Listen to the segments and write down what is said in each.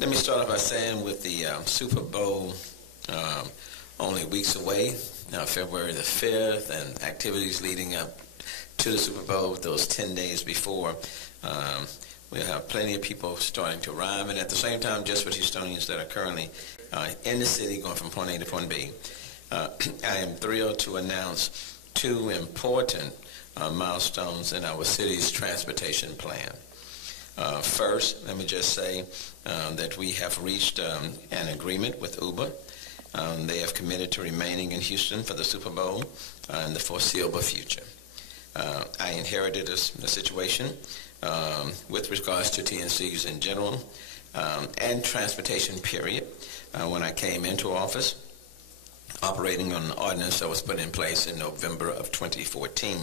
Let me start off by saying with the Super Bowl only weeks away, now February the 5th, and activities leading up to the Super Bowl, those 10 days before, we'll have plenty of people starting to arrive. And at the same time, just for Houstonians that are currently in the city going from point A to point B, I am thrilled to announce two important milestones in our city's transportation plan. First, let me just say that we have reached an agreement with Uber. They have committed to remaining in Houston for the Super Bowl in the foreseeable future. I inherited a situation with regards to TNCs in general and transportation period when I came into office, operating on an ordinance that was put in place in November of 2014.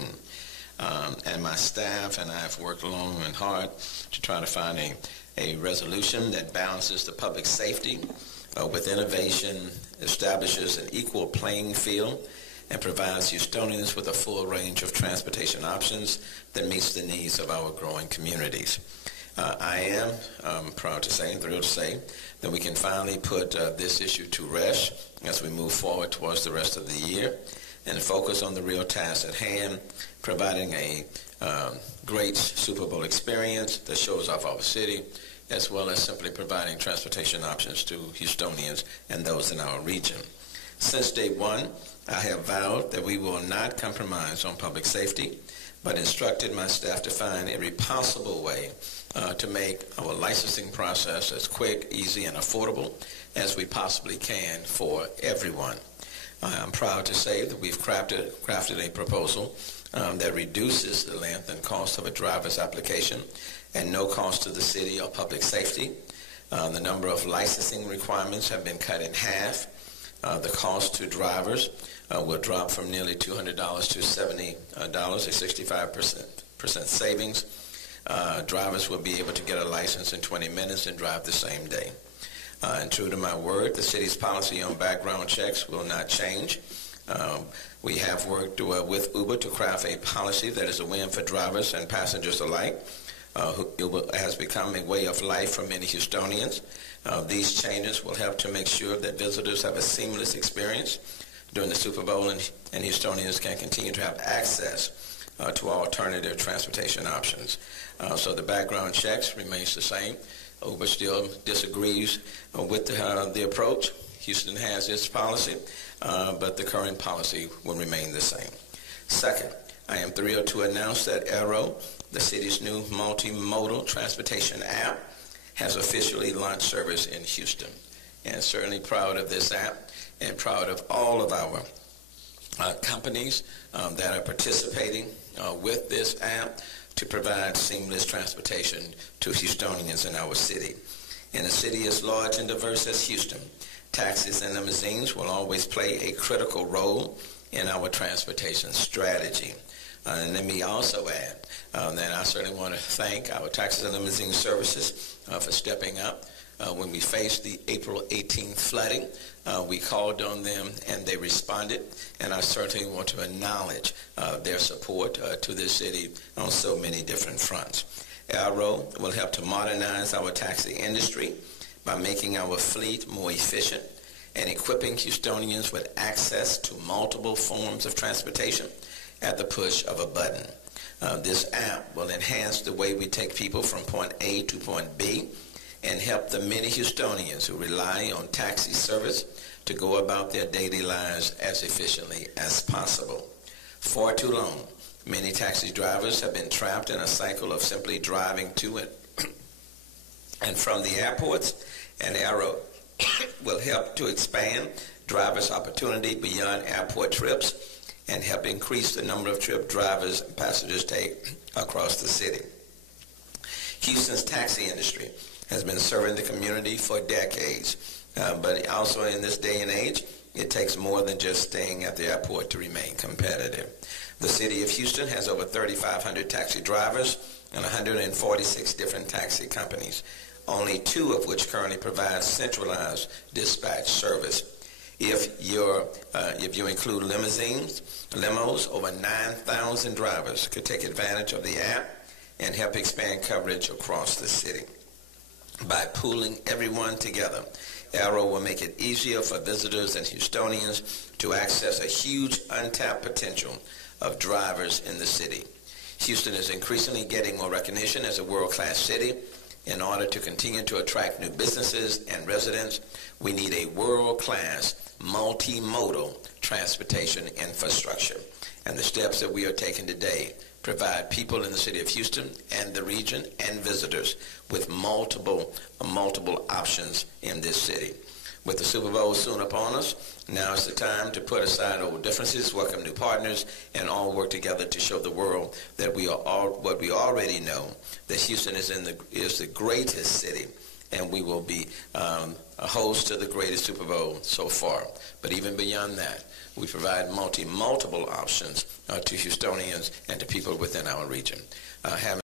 And my staff and I have worked long and hard to try to find a resolution that balances the public safety with innovation, establishes an equal playing field, and provides Houstonians with a full range of transportation options that meets the needs of our growing communities. I am proud to say and thrilled to say that we can finally put this issue to rest as we move forward towards the rest of the year and focus on the real task at hand, providing a great Super Bowl experience that shows off our city, as well as simply providing transportation options to Houstonians and those in our region. Since day one, I have vowed that we will not compromise on public safety, but instructed my staff to find every possible way to make our licensing process as quick, easy, and affordable as we possibly can for everyone. I'm proud to say that we've crafted a proposal that reduces the length and cost of a driver's application and no cost to the city or public safety. The number of licensing requirements have been cut in half. The cost to drivers will drop from nearly $200 to $70, a 65% savings. Drivers will be able to get a license in 20 minutes and drive the same day. And true to my word, the city's policy on background checks will not change. We have worked with Uber to craft a policy that is a win for drivers and passengers alike. Uber has become a way of life for many Houstonians. These changes will help to make sure that visitors have a seamless experience during the Super Bowl and Houstonians can continue to have access to alternative transportation options. So the background checks remains the same. Uber still disagrees with the approach. Houston has its policy, but the current policy will remain the same. Second, I am thrilled to announce that Aero, the city's new multimodal transportation app, has officially launched service in Houston. And certainly proud of this app and proud of all of our companies that are participating with this app to provide seamless transportation to Houstonians in our city. In a city as large and diverse as Houston, taxis and limousines will always play a critical role in our transportation strategy. And let me also add that I certainly want to thank our taxis and limousine services for stepping up. When we faced the April 18th flooding, we called on them and they responded, and I certainly want to acknowledge their support to this city on so many different fronts. Aero will help to modernize our taxi industry by making our fleet more efficient and equipping Houstonians with access to multiple forms of transportation at the push of a button. This app will enhance the way we take people from point A to point B and help the many Houstonians who rely on taxi service to go about their daily lives as efficiently as possible. For too long, many taxi drivers have been trapped in a cycle of simply driving to and from the airports, and Aero will help to expand drivers' opportunity beyond airport trips and help increase the number of trip drivers and passengers take across the city. Houston's taxi industry has been serving the community for decades, but also in this day and age, it takes more than just staying at the airport to remain competitive. The city of Houston has over 3,500 taxi drivers and 146 different taxi companies, only 2 of which currently provide centralized dispatch service. If you include limos, over 9,000 drivers could take advantage of the app and help expand coverage across the city. By pooling everyone together, Arrow will make it easier for visitors and Houstonians to access a huge untapped potential of drivers in the city. Houston is increasingly getting more recognition as a world-class city. In order to continue to attract new businesses and residents, we need a world-class multimodal transportation infrastructure. And the steps that we are taking today provide people in the city of Houston and the region and visitors with multiple options in this city. With the Super Bowl soon upon us, now is the time to put aside old differences, welcome new partners, and all work together to show the world that we are all what we already know, that Houston is the greatest city, and we will be a host to the greatest Super Bowl so far. But even beyond that, we provide multiple options to Houstonians and to people within our region. Having